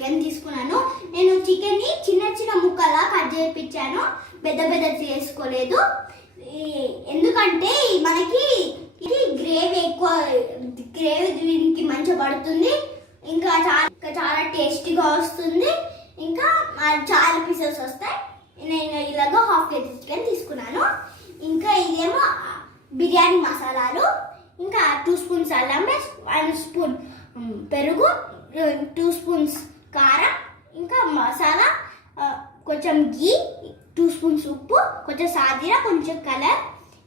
Chicken తీసుకున్నాను. నేను చికెన్ని చిన్న చిన్న ముక్కలా కట్ చేయించాను, పెద్ద పెద్ద చేసుకోలేదు. ఎందుకంటే మనకి ఇది గ్రేవీ ఎక్కువ, గ్రేవీ దీనికి మంచిగా పడుతుంది, ఇంకా చాలా టేస్టీగా వస్తుంది, ఇంకా చాలా పీసెస్ వస్తాయి. నేను ఇలాగ హాఫ్ కేజీ చికెన్ తీసుకున్నాను. ఇంకా ఇదేమో బిర్యానీ మసాలాలు, ఇంకా 2 స్పూన్స్ అల్లం పేస్ట్, 1 స్పూన్ పెరుగు, 2 స్పూన్స్ కారం, ఇంకా మసాలా, కొంచెం గీ, 2 స్పూన్స్ ఉప్పు, కొంచెం సాజీరా, కొంచెం కలర్,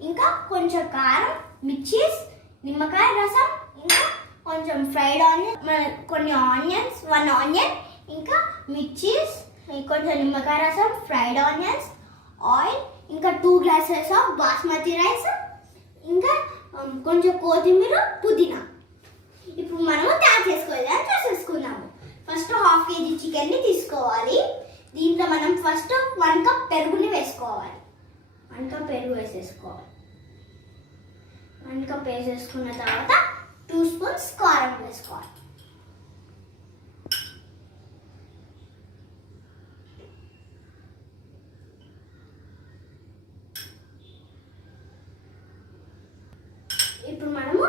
ఇంకా కొంచెం కారం, మిర్చీస్, నిమ్మకాయ రసం, ఇంకా కొంచెం ఫ్రైడ్ ఆనియన్, కొన్ని ఆనియన్స్, 1 ఆనియన్, ఇంకా మిర్చీస్, కొంచెం నిమ్మకాయ రసం, ఫ్రైడ్ ఆనియన్స్, ఆయిల్, ఇంకా 2 గ్లాసెస్ ఆఫ్ బాస్మతి రైస్, ఇంకా కొంచెం కొత్తిమీర, పుదీనా. ఇప్పుడు మనము తయారు చేసుకోవాలని చూసేసుకుందాము. ఫస్ట్ హాఫ్ కేజీ చికెన్ని తీసుకోవాలి. దీంట్లో మనం ఫస్ట్ 1 కప్ పెరుగుని వేసుకోవాలి. 1 కప్ పెరుగు వేసేసుకోవాలి. 1 కప్ వేసేసుకున్న తర్వాత 2 స్పూన్స్ కారం వేసుకోవాలి. ఇప్పుడు మనము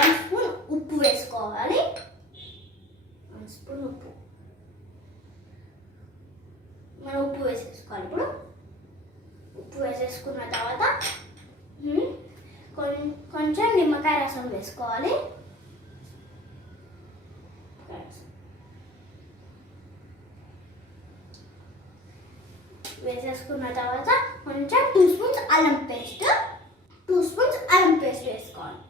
1 స్పూన్ ఉప్పు వేసుకోవాలి. 1 స్పూన్ ఉప్పు మనం ఉప్పు వేసేసుకోవాలి. ఇప్పుడు ఉప్పు వేసేసుకున్న తర్వాత కొంచెం నిమ్మకాయ రసం వేసుకోవాలి. వేసేసుకున్న తర్వాత కొంచెం 2 స్పూన్స్ అల్లం పేస్ట్, 2 స్పూన్స్ అల్లం పేస్ట్ వేసుకోవాలి.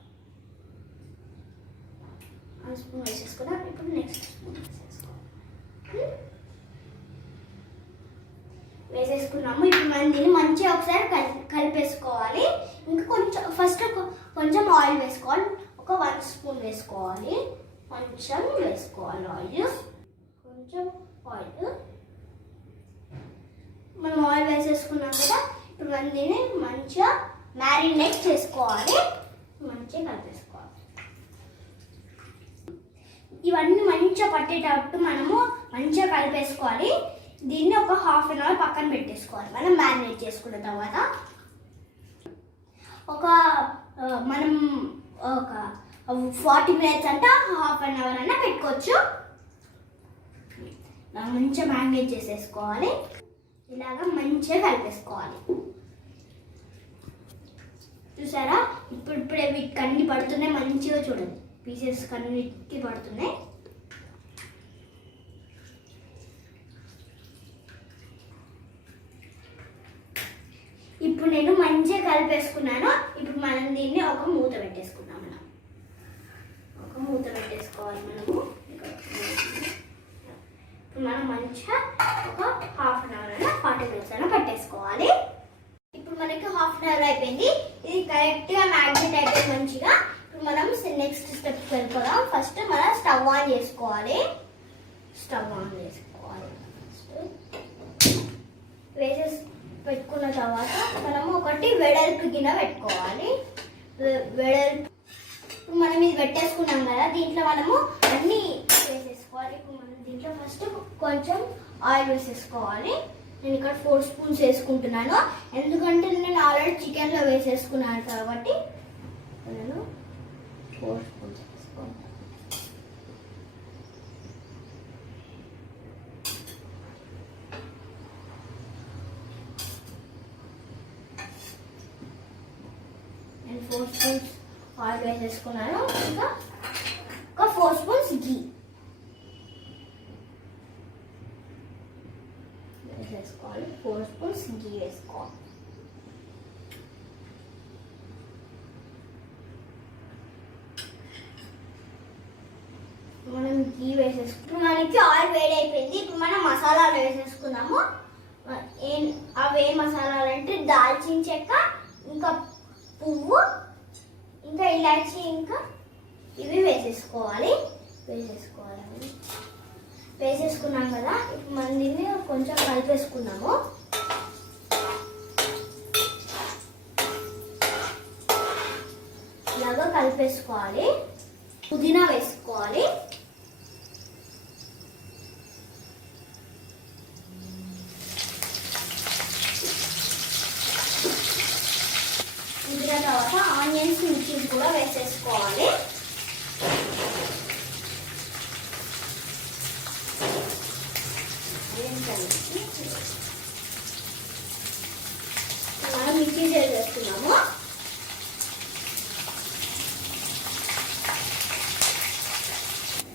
1 స్పూన్ వేసేసుకున్నాం. ఇప్పుడు నెక్స్ట్ స్పూన్ వేసేసుకున్నాము. ఇప్పుడు మనం దీన్ని మంచిగా ఒకసారి కలిపేసుకోవాలి. ఇంకా ఫస్ట్ కొంచెం ఆయిల్ వేసుకోవాలి. ఒక 1 స్పూన్ వేసుకోవాలి. కొంచెం వేసుకోవాలి ఆయిల్, కొంచెం ఆయిల్. మనం ఆయిల్ వేసేసుకున్నాం కదా, ఇప్పుడు మనం దీన్ని మంచిగా మ్యారినేట్ చేసుకోవాలి. మంచిగా కలిపేసుకోవాలి. ఇవన్నీ మంచిగా పట్టేటట్టు మనము మంచిగా కలిపేసుకోవాలి. దీన్ని ఒక హాఫ్ అన్ అవర్ పక్కన పెట్టేసుకోవాలి. మనం మ్యారినేట్ చేసుకున్న తర్వాత మనం ఒక 40 మినిట్స్ అంటే హాఫ్ అన్ అవర్ అయినా పెట్టుకోవచ్చు. మంచిగా మ్యారినేట్ చేసేసుకోవాలి. ఇలాగా మంచిగా కలిపేసుకోవాలి. చూసారా, ఇప్పుడే వీటికి అన్ని పడుతున్నాయి. మంచిగా చూడండి, పీసెస్ కన్నిటికి పడుతున్నాయి. ఇప్పుడు నేను మంచిగా కలిపేసుకున్నాను. ఇప్పుడు మనం దీన్ని ఒక మూత పెట్టేసుకున్నాం. ఒక మూత పెట్టేసుకోవాలి మనము. ఇప్పుడు మనం మంచిగా ఒక హాఫ్ అన్ అవర్ అయినా 40 మినిట్స్ అయినా పెట్టేసుకోవాలి. ఇప్పుడు మనకి హాఫ్ అన్ అవర్ అయిపోయింది. ఇది కరెక్ట్గా మ్యాగ్నెట్ అయిపోయింది మంచిగా. ఇప్పుడు మనం నెక్స్ట్ స్టెప్కి వెళ్ళిపోదాం. ఫస్ట్ మనం స్టవ్ ఆన్ చేసుకోవాలి. స్టవ్ ఆన్ చేసుకోవాలి. వేసేసి పెట్టుకున్న తర్వాత మనము ఒకటి వెడల్పు గిన్నె పెట్టుకోవాలి. వెడల్పు మనం ఇది పెట్టేసుకున్నాం కదా, దీంట్లో మనము అన్నీ వేసేసుకోవాలి. ఇప్పుడు మనం దీంట్లో ఫస్ట్ కొంచెం ఆయిల్ వేసేసుకోవాలి. నేను ఇక్కడ 4 స్పూన్స్ వేసుకుంటున్నాను, ఎందుకంటే నేను ఆల్రెడీ చికెన్లో వేసేసుకున్నాను కాబట్టి నేను 4 స్పూన్స్ వేసుకోవాలి. నేను 4 స్పూన్స్ ఆయిల్ వేసేసుకున్నాను. ఇంకా ఒక 4 స్పూన్స్ గీ వేసేసుకోవాలి. 4 స్పూన్స్ గీ వేసుకోవాలి. మనం గీ వేసేసుకుంటాం. మనకి ఆయిల్ వేడి అయిపోయింది. ఇప్పుడు మనం మసాలాలు వేసేసుకున్నాము. అవి ఏ మసాలాలు అంటే దాల్చిన చెక్క, ఇంకా పువ్వు, ఇంకా ఇలాచి, ఇంకా ఇవి వేసేసుకోవాలి. వేసేసుకున్నాం కదా, ఇప్పుడు మనం దీన్ని కొంచెం కలిపేసుకున్నాము. ఇలాగా కలిపేసుకోవాలి. పుదీనా వేసుకోవాలి. మనం మిక్సీ చేసేస్తున్నాము.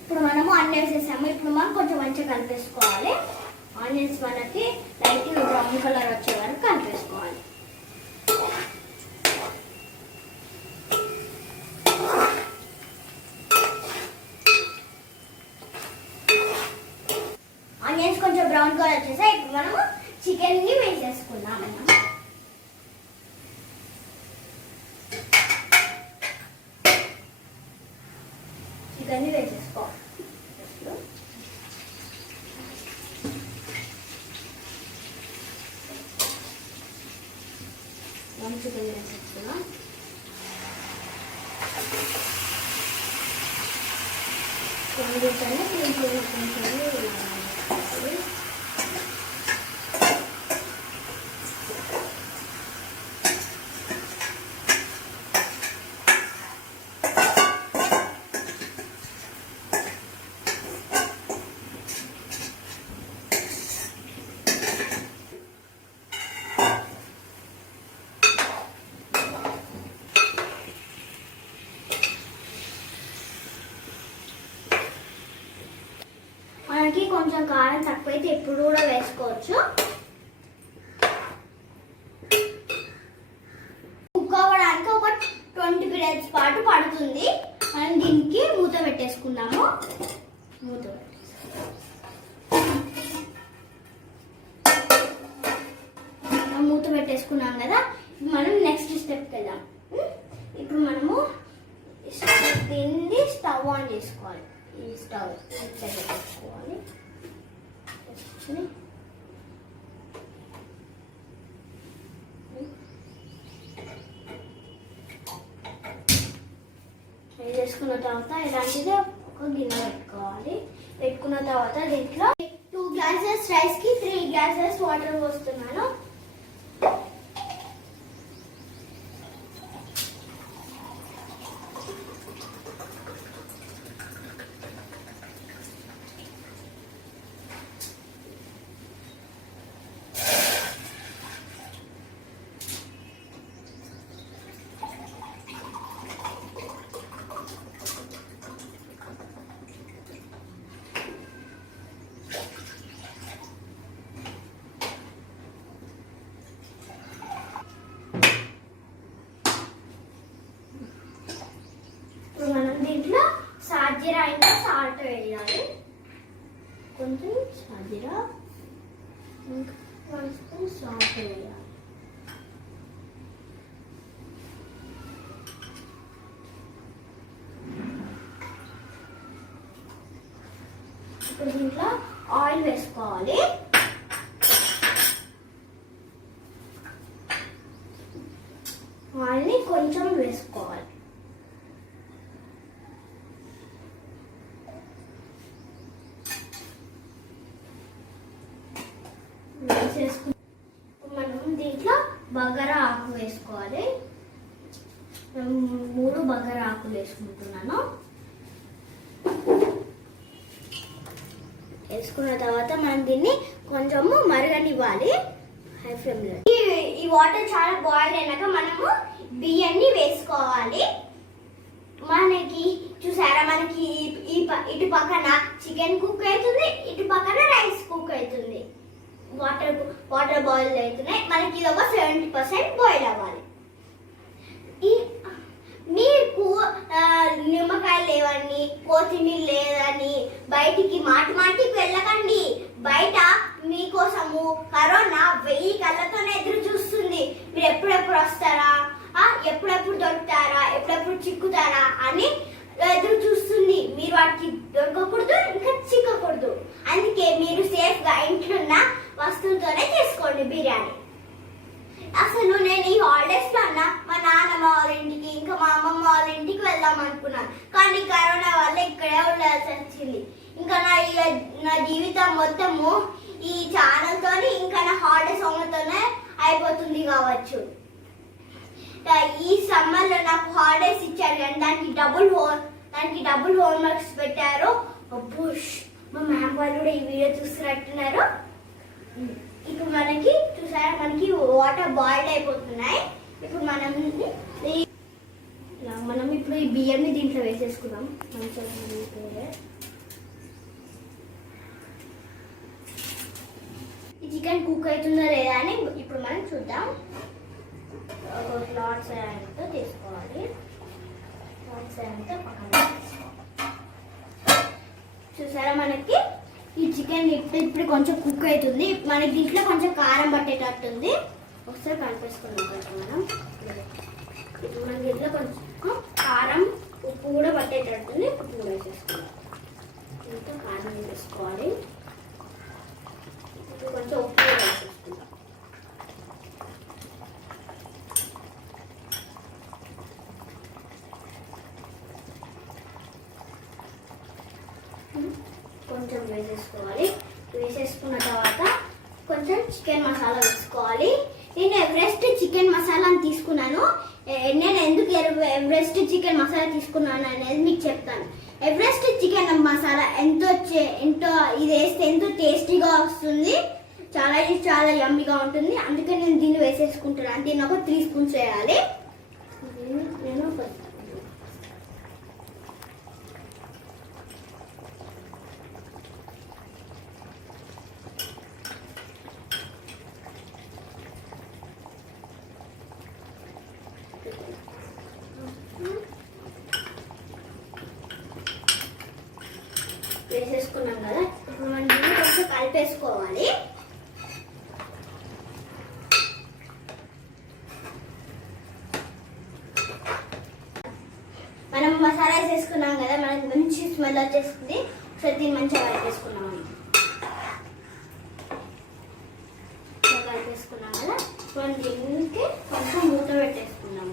ఇప్పుడు మనము ఆనియన్స్ వేసాము. ఇప్పుడు మనం కొంచెం మంచిగా కలిపేసుకోవాలి. ఆనియన్స్ మనకి లైట్ బ్రౌన్ కలర్ వచ్చే వరకు కలిపేసుకోవాలి. ఆనియన్స్ కొంచెం బ్రౌన్ కలర్ వచ్చేసాయి. ఇప్పుడు మనము చికెన్ని వేసేసుకున్నాము. చికెన్ని వేసేసుకోవాలి. చికెన్ వేసేసుకున్నాం. మనకి కొంచెం కారం తక్కువైతే ఎప్పుడు కూడా వేసుకోవచ్చు. కుక్ అవ్వడానికి ఒక 20 minutes పాటు పడుతుంది. మనం దీనికి మూత పెట్టేసుకున్నాము. మూత పెట్టేసుకున్నాం కదా. మనం నెక్స్ట్ స్టెప్కి వెళ్దాం. ఇప్పుడు మనము దీన్ని స్టవ్ ఆన్ చేసుకోవాలి. ఈ స్టవ్ పెట్టుకోవాలి. వేసుకున్న తర్వాత ఇలాంటిది ఒక గిన్నె పెట్టుకోవాలి. పెట్టుకున్న తర్వాత దీంట్లో 2 glasses రైస్ కి 3 glasses వాటర్ పోస్తున్నాను. మనం దీంట్లో సాజీరా ఇంకా సాల్ట్ వేయాలి. కొంచెం సాజీరా ఇంకా 1 స్పూన్ సాల్ట్ వేయాలి. ఇప్పుడు దీంట్లో ఆయిల్ వేసుకోవాలి. ఆయిల్ని కొంచెం వేసుకోవాలి. మనం దీంట్లో బగారా ఆకు వేసుకోవాలి. 3 బగారా ఆకులు వేసుకుంటున్నాను. వేసుకున్న తర్వాత మనం దీన్ని కొంచెము మరగనివ్వాలి హై ఫ్లేమ్లో. ఈ వాటర్ చాలా బాయిల్ అయినాక మనము బియ్యాన్ని వేసుకోవాలి. మనకి చూసారా, మనకి ఇటు పక్కన చికెన్ కుక్ అవుతుంది, ఇటు పక్కన రైస్ కుక్ అవుతుంది. వాటర్ బాయిల్ అవుతున్నాయి. మనకి ఇది ఒక 70% బాయిల్ అవ్వాలి. మీకు నిమ్మకాయలు లేవని, కొత్తిమీర లేదని బయటికి మాటికి వెళ్ళకండి. బయట మీకోసము కరోనా 1000 కళ్ళతోనే ఎదురు చూస్తుంది. మీరు ఎప్పుడెప్పుడు వస్తారా, ఎప్పుడెప్పుడు దొరుకుతారా, ఎప్పుడెప్పుడు చిక్కుతారా అని ఎదురు చూస్తుంది. మీరు వాటికి దొరకకూడదు, ఇంకా చిక్కకూడదు. అందుకే మీరు సేఫ్ గా ఇంట్లో ఉన్న వస్తువులతోనే చేసుకోండి బిర్యానీ. అసలు నేను ఈ హాలిడేస్ లో అన్నా మా నాన్నమ్మ వాళ్ళ ఇంటికి ఇంకా మా అమ్మమ్మ వాళ్ళ ఇంటికి వెళ్దాం అనుకున్నాను. కానీ కరోనా వల్ల ఇక్కడే ఉండాల్సి వచ్చింది. ఇంకా నా జీవితం మొత్తము ఈ ఛానల్ తోని ఇంకా నా హాలిడేస్ తోనే అయిపోతుంది కావచ్చు. ఈ సమ్మర్ లో నాకు హాలిడేస్ ఇచ్చారు కానీ దానికి డబుల్ హోంవర్క్స్ పెట్టారు. మా మ్యామ్ వాళ్ళు కూడా ఈ వీడియో చూస్తున్నట్టున్నారు. ఇప్పుడు మనకి చూసారా మనకి వాటర్ బాయిల్డ్ అయిపోతున్నాయి. ఇప్పుడు మనం ఇప్పుడు ఈ బియ్యంని దీంట్లో వేసేసుకుందాం. ఈ చికెన్ కుక్ అవుతుందో లేదా అని ఇప్పుడు మనం చూద్దాం. లాట్స్ అంతా తీసుకోవాలి. లాట్స్ అంతా పక్కన చూసారా మనకి ఈ చికెన్ ఇప్పుడు కొంచెం కుక్ అవుతుంది. మనకి దీంట్లో కొంచెం కారం పట్టేటట్టుంది. ఒకసారి కలిపేసుకున్నాం మనం. ఇప్పుడు మన దీంట్లో కొంచెం కారం ఉప్పు కూడా పట్టేటట్టుంది. ఉప్పు కూడా వేసేసుకున్నాం. ఇంకా కారం వేసుకోవాలి. ఇప్పుడు కొంచెం ఉప్పు కూడా వేసేసుకుందాం. కొంచెం వేసేసుకోవాలి. వేసేసుకున్న తర్వాత కొంచెం చికెన్ మసాలా వేసుకోవాలి. నేను ఎవరెస్ట్ చికెన్ మసాలా అని తీసుకున్నాను. నేను ఎందుకు ఎవరెస్ట్ చికెన్ మసాలా తీసుకున్నాను అనేది మీకు చెప్తాను. ఎవరెస్ట్ చికెన్ మసాలా ఎంతో ఇది వేస్తే ఎంతో టేస్టీగా వస్తుంది. చాలా చాలా యమ్మీగా ఉంటుంది. అందుకే నేను దీన్ని వేసేసుకుంటున్నాను. దీన్ని ఒక 3 స్పూన్స్ వేయాలి. నేను వేసేసుకున్నాం కదా. ఇప్పుడు మనం దీన్ని కొంచెం కలిపేసుకోవాలి. మనం మసాలా వేసేసుకున్నాం కదా, మనకి మంచి స్మెల్ వచ్చేస్తుంది. ఒకసారి దీన్ని మంచిగా కలిపేసుకున్నాం. కలిపేసుకున్నాం కదా. మనం దీనికి కొంచెం మూత పెట్టేసుకున్నాం.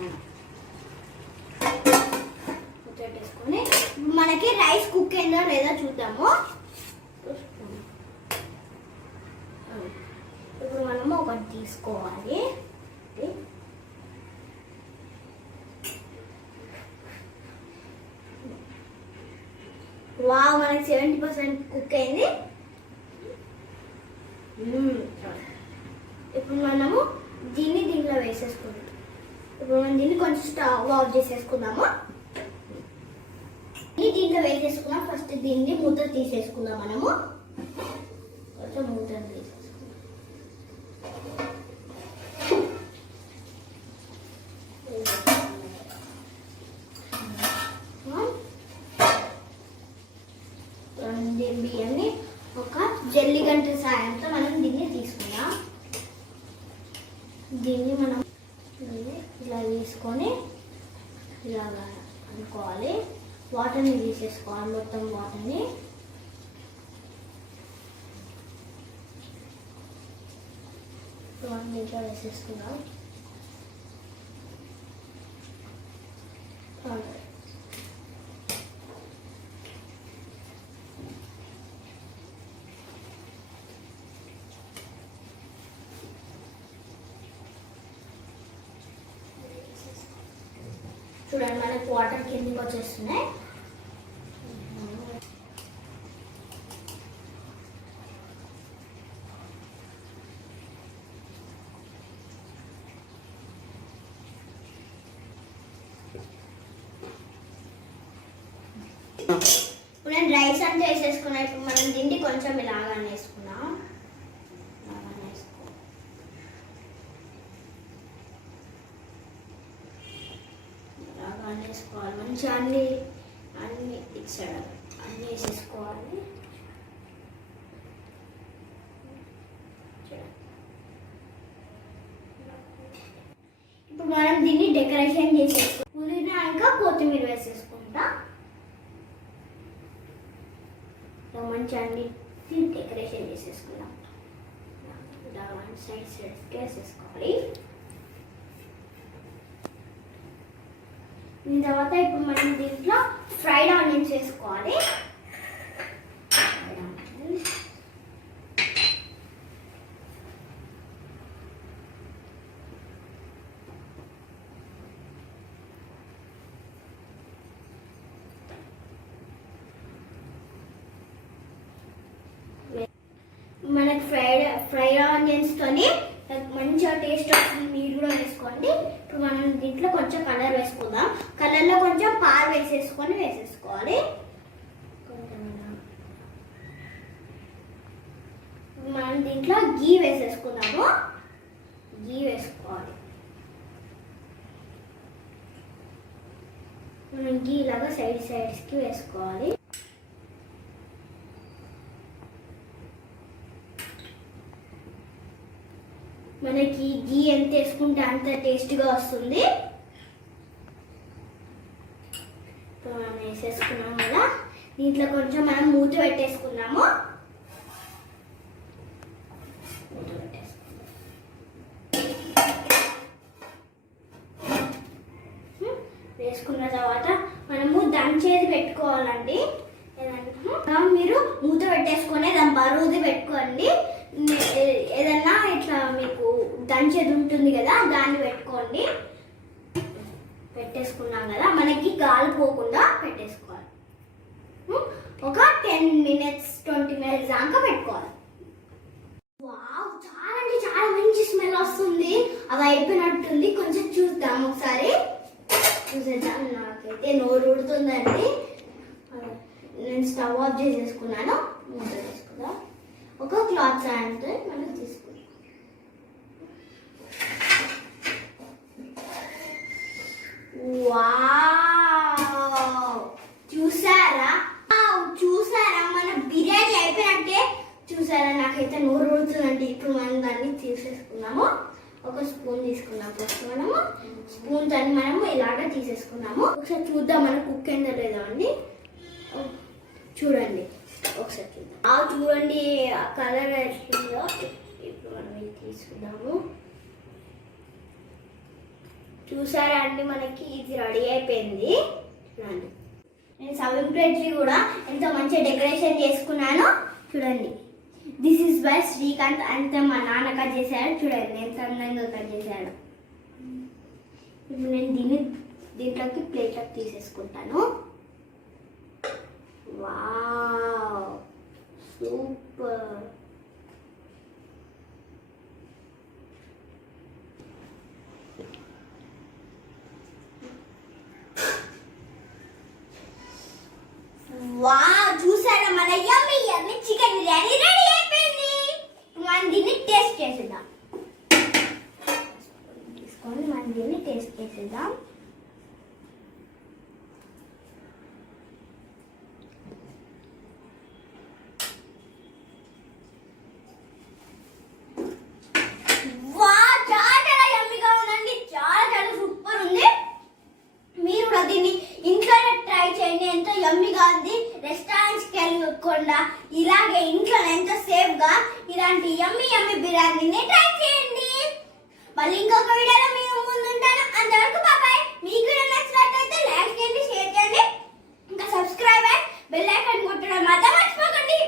మూత పెట్టేసుకొని మనకి రైస్ కుక్ అయిందో లేదా చూద్దాము. ఇప్పుడు మనము ఒకటి తీసుకోవాలి. వావ్, మనకి 70% కుక్ అయింది. ఇప్పుడు మనము దీంట్లో వేసేసుకుందాం. ఇప్పుడు మనం దీన్ని కొంచెం స్టవ్ ఆఫ్ చేసేసుకుందాము. దీంట్లో వేసేసుకున్నాం. ఫస్ట్ దీన్ని మూత తీసేసుకుందాం. మనము కొంచెం మూత తీసేసుకుందాం. బియ్యాన్ని ఒక జల్లిగంట సాయంతో మనం దీన్ని తీసుకున్నాం. దీన్ని మనం ఇలా తీసుకొని ఇలాగా అనుకోవాలి. వాటర్ని తీసేసుకోవాలి. మొత్తం వాటర్ని దీంట్లో వేసేసుకున్నాం. చూడండి మనకు వాటర్ కిందకి వచ్చేస్తున్నాయి. ఇప్పుడు నేను రైస్ అంతా వేసేసుకున్నా. ఇప్పుడు మనం తిండి కొంచెం ఇలాగా వేసుకున్నాం. వేసుకోవాలి మంచిగా అన్ని ఇచ్చాడు. అన్నీ వేసేసుకోవాలి. ఇప్పుడు మనం దీన్ని డెకరేషన్ చేసేసుకో. పుదీనాక కొత్తిమీర వేసేసుకుంటా. మంచిగా అన్ని డెకరేషన్ చేసేసుకుందాం. సైడ్స్ వేసేసుకోవాలి. దీని తర్వాత ఇప్పుడు మనం దీంట్లో ఫ్రైడ్ ఆనియన్స్ వేసుకోవాలి. మనకి ఫ్రైడ్ ఆనియన్స్తోని మంచిగా టేస్ట్ వస్తుంది. మీరు కూడా వేసుకోండి. ఇప్పుడు మనం దీంట్లో కొంచెం కలర్ వేసుకుందాం. కలర్లో కొంచెం పాలు వేసేసుకోవాలి. మనం దీంట్లో గీ వేసేసుకుందాము. గీ వేసుకోవాలి. మనం గీ ఇలాగా సైడ్స్కి వేసుకోవాలి. మనకి గీ ఎంత వేసుకుంటే అంత టేస్ట్గా వస్తుంది. మనం వేసేసుకున్నాం కదా, దీంట్లో కొంచెం మనం మూత పెట్టేసుకున్నాము. వేసుకున్న తర్వాత మనము దంచేది పెట్టుకోవాలండి. మీరు మూత పెట్టేసుకొని దాని బరువుది పెట్టుకోండి. ఏదన్నా ఇట్లా మీకు దంచేది ఉంటుంది కదా, దాన్ని పెట్టుకోండి. పెట్టేసుకున్నాం కదా, మనకి గాలి పోకుండా పెట్టేసుకోవాలి. ఒక 10 minutes 20 minutes దాకా పెట్టుకోవాలి. వావ్, చాలా అంటే చాలా మంచి స్మెల్ వస్తుంది. అది అయిపోయినట్టుంది. కొంచెం చూద్దాం ఒకసారి. చూసేద్దాం. నాకైతే నోరు ఊడుతుందండి. నేను స్టవ్ ఆఫ్ చేసేసుకున్నాను. మూత వేసుకుందాం. ఒక క్లాత్ సాయంతో మనం తీసుకుందాం. వావ్, చూసారా? చూసారా? మన బిర్యానీ అయిపోయినట్టే. చూసారా? నాకైతే నోరు ఊడుతుందండి. ఇప్పుడు మనం దాన్ని తీసేసుకున్నాము. ఒక స్పూన్ తీసుకున్నాం. ఫస్ట్ మనము స్పూన్ తోని మనము ఇలాగా తీసేసుకున్నాము. ఒకసారి చూద్దాం మన కుక్ అయిందో లేదో అండి. చూడండి, ఒకసారి చూద్దాం. చూడండి ఆ కలర్ ఎట్లుందో. ఇప్పుడు మనం ఇది తీసుకుందాము. చూసారా అండి, మనకి ఇది రెడీ అయిపోయింది. చూడండి, నేను సర్వింగ్ ప్లేట్స్ కూడా ఎంతో మంచిగా డెకరేషన్ చేసుకున్నాను. చూడండి, దిస్ ఇస్ బై శ్రీకాంత్. అంతా మా నాన్న కట్ చేశాడు. చూడండి ఎంత అందంగా కట్ చేశాడు. ఇప్పుడు నేను దీంట్లోకి ప్లేట్లోకి తీసేసుకుంటాను. Wow, super. వావ్, చూసారా? మన యమ్మీ యమ్మీ చికెన్ బిర్యానీ రెడీ అయిపోయింది. మనం దీన్ని టేస్ట్ చేసేద్దాం. తీసుకొని మనం దీన్ని టేస్ట్ చేసేద్దాం. వావ్, చాలా యమ్మీగా ఉందండి. చాలా సూపర్ ఉంది. మీరు కూడా దీన్ని ఇంట్లోనే ట్రై చేయండి. ఎంతో యమ్మీగా ఉంది. రెస్టారెంట్స్కి వెళ్ళకుండా ఇలాగే ఇంట్లో ఎంతో సేఫ్గా ఇలాంటి యమ్మీ బిర్యానీని ట్రై చేయండి. మళ్ళీ ఇంకొక వీడియోలో మీరు ముందుంటాను. అంతవరకు బాబాయ్. మీకు నచ్చినట్లయితే లైక్ చేయండి, షేర్ చేయండి, ఇంకా సబ్స్క్రైబ్ అండ్ బెల్ ఐకాన్ కొట్టడం మాత్రం మర్చిపోకండి.